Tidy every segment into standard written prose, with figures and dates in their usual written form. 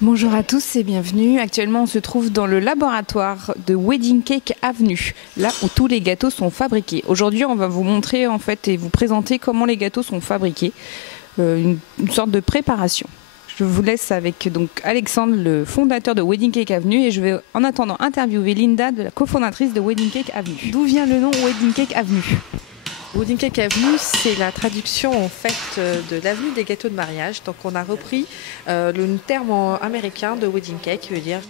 Bonjour à tous et bienvenue. Actuellement, on se trouve dans le laboratoire de Wedding Cake Avenue, là où tous les gâteaux sont fabriqués. Aujourd'hui, on va vous montrer en fait et vous présenter comment les gâteaux sont fabriqués, une sorte de préparation. Je vous laisse avec donc Alexandre, le fondateur de Wedding Cake Avenue, et je vais en attendant interviewer Linda, la cofondatrice de Wedding Cake Avenue. D'où vient le nom Wedding Cake Avenue? Wedding Cake Avenue, c'est la traduction en fait de l'avenue des gâteaux de mariage. Donc on a repris le terme américain de wedding cake, qui veut dire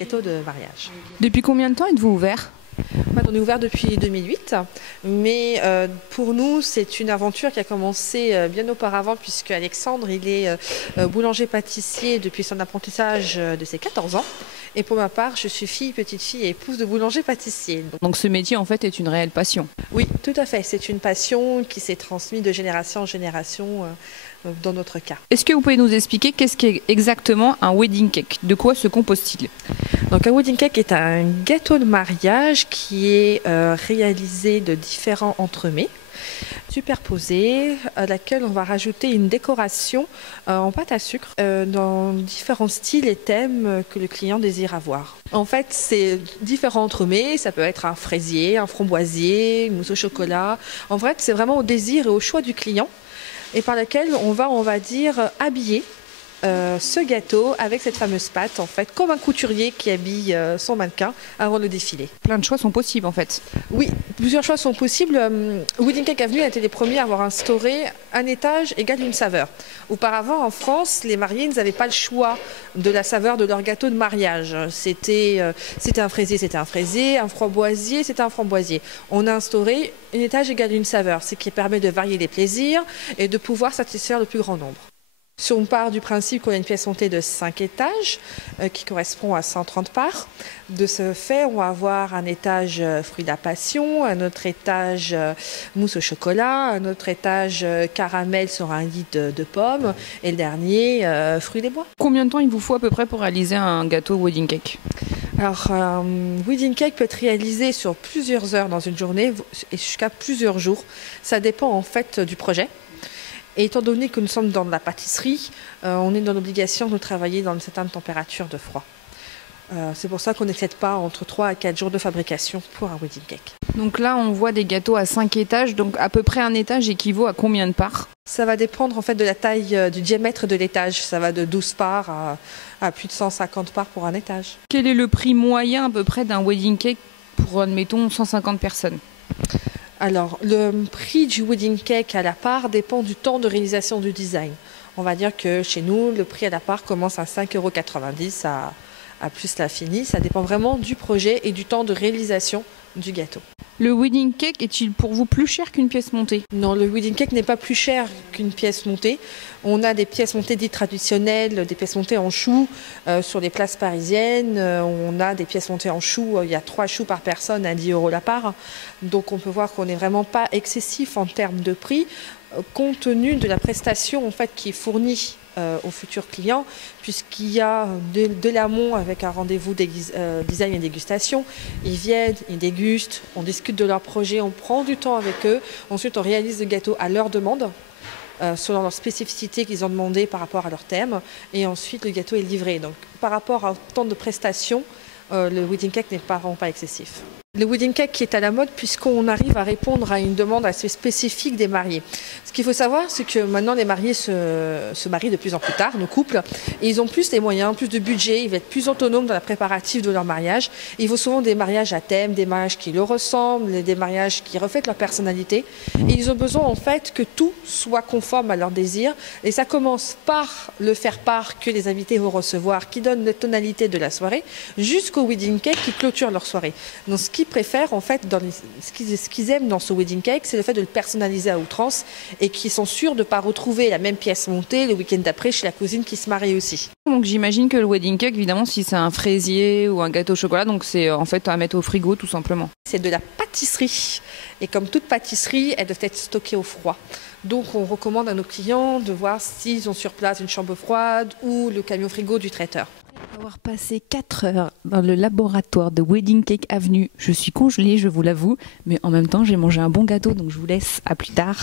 gâteau de mariage. Depuis combien de temps êtes-vous ouvert? On est ouvert depuis 2008, mais pour nous c'est une aventure qui a commencé bien auparavant, puisque Alexandre il est boulanger-pâtissier depuis son apprentissage de ses 14 ans. Et pour ma part, je suis petite fille et épouse de boulanger-pâtissier. Donc ce métier en fait est une réelle passion. Oui, tout à fait. C'est une passion qui s'est transmise de génération en génération dans notre cas. Est-ce que vous pouvez nous expliquer qu'est-ce qu'est exactement un wedding cake? De quoi se compose-t-il? Donc un wedding cake est un gâteau de mariage qui est réalisé de différents entremets superposés, à laquelle on va rajouter une décoration en pâte à sucre dans différents styles et thèmes que le client désire avoir. En fait, c'est différents entremets, ça peut être un fraisier, un framboisier, une mousse au chocolat. En fait, c'est vraiment au désir et au choix du client, et par laquelle on va dire, habiller ce gâteau avec cette fameuse pâte, en fait, comme un couturier qui habille son mannequin avant le défilé. Plein de choix sont possibles en fait. Oui, plusieurs choix sont possibles. Wedding Cake Avenue a été les premiers à avoir instauré un étage égale une saveur. Auparavant, en France, les mariés n'avaient pas le choix de la saveur de leur gâteau de mariage. C'était un fraisier, c'était un fraisier, un framboisier, c'était un framboisier. On a instauré un étage égale une saveur, ce qui permet de varier les plaisirs et de pouvoir satisfaire le plus grand nombre. Si on part du principe qu'on a une pièce montée de 5 étages qui correspond à 130 parts, de ce fait, on va avoir un étage fruits de la passion, un autre étage mousse au chocolat, un autre étage caramel sur un lit de pommes et le dernier fruits des bois. Combien de temps il vous faut à peu près pour réaliser un gâteau wedding cake? Alors, wedding cake peut être réalisé sur plusieurs heures dans une journée et jusqu'à plusieurs jours. Ça dépend en fait du projet. Et étant donné que nous sommes dans de la pâtisserie, on est dans l'obligation de travailler dans une certaine température de froid. C'est pour ça qu'on n'excède pas entre 3 à 4 jours de fabrication pour un wedding cake. Donc là, on voit des gâteaux à 5 étages, donc à peu près un étage équivaut à combien de parts? Ça va dépendre en fait de la taille, du diamètre de l'étage. Ça va de 12 parts à plus de 150 parts pour un étage. Quel est le prix moyen à peu près d'un wedding cake pour, admettons, 150 personnes? Alors, le prix du wedding cake à la part dépend du temps de réalisation du design. On va dire que chez nous, le prix à la part commence à 5,90 € à plus l'infini. Ça dépend vraiment du projet et du temps de réalisation du gâteau. Le wedding cake est-il pour vous plus cher qu'une pièce montée? Non, le wedding cake n'est pas plus cher qu'une pièce montée. On a des pièces montées dites traditionnelles, des pièces montées en choux sur les places parisiennes. On a des pièces montées en choux, il y a 3 choux par personne à 10 € la part. Donc on peut voir qu'on n'est vraiment pas excessif en termes de prix, compte tenu de la prestation en fait, qui est fournie aux futurs clients, puisqu'il y a de l'amont avec un rendez-vous design et dégustation. Ils viennent, ils dégustent, on discute de leur projet, on prend du temps avec eux. Ensuite, on réalise le gâteau à leur demande, selon leurs spécificités qu'ils ont demandé par rapport à leur thème. Et ensuite, le gâteau est livré. Donc, par rapport au temps de prestation, le wedding cake n'est vraiment pas excessif. Le wedding cake qui est à la mode puisqu'on arrive à répondre à une demande assez spécifique des mariés. Ce qu'il faut savoir, c'est que maintenant les mariés se marient de plus en plus tard, nos couples, et ils ont plus les moyens, plus de budget, ils vont être plus autonomes dans la préparative de leur mariage. Ils font souvent des mariages à thème, des mariages qui leur ressemblent, des mariages qui reflètent leur personnalité. Et ils ont besoin en fait que tout soit conforme à leurs désirs. Et ça commence par le faire-part que les invités vont recevoir, qui donne les tonalités de la soirée, jusqu'au wedding cake qui clôture leur soirée. Donc, ce qu'ils préfèrent en fait, ce qu'ils aiment dans ce wedding cake, c'est le fait de le personnaliser à outrance et qu'ils sont sûrs de ne pas retrouver la même pièce montée le week-end d'après chez la cousine qui se marie aussi. Donc j'imagine que le wedding cake, évidemment, si c'est un fraisier ou un gâteau au chocolat, donc c'est en fait à mettre au frigo tout simplement. C'est de la pâtisserie et comme toute pâtisserie, elle doit être stockée au froid. Donc on recommande à nos clients de voir s'ils ont sur place une chambre froide ou le camion frigo du traiteur. Avoir passé 4 heures dans le laboratoire de Wedding Cake Avenue, je suis congelée, je vous l'avoue, mais en même temps j'ai mangé un bon gâteau, donc je vous laisse à plus tard.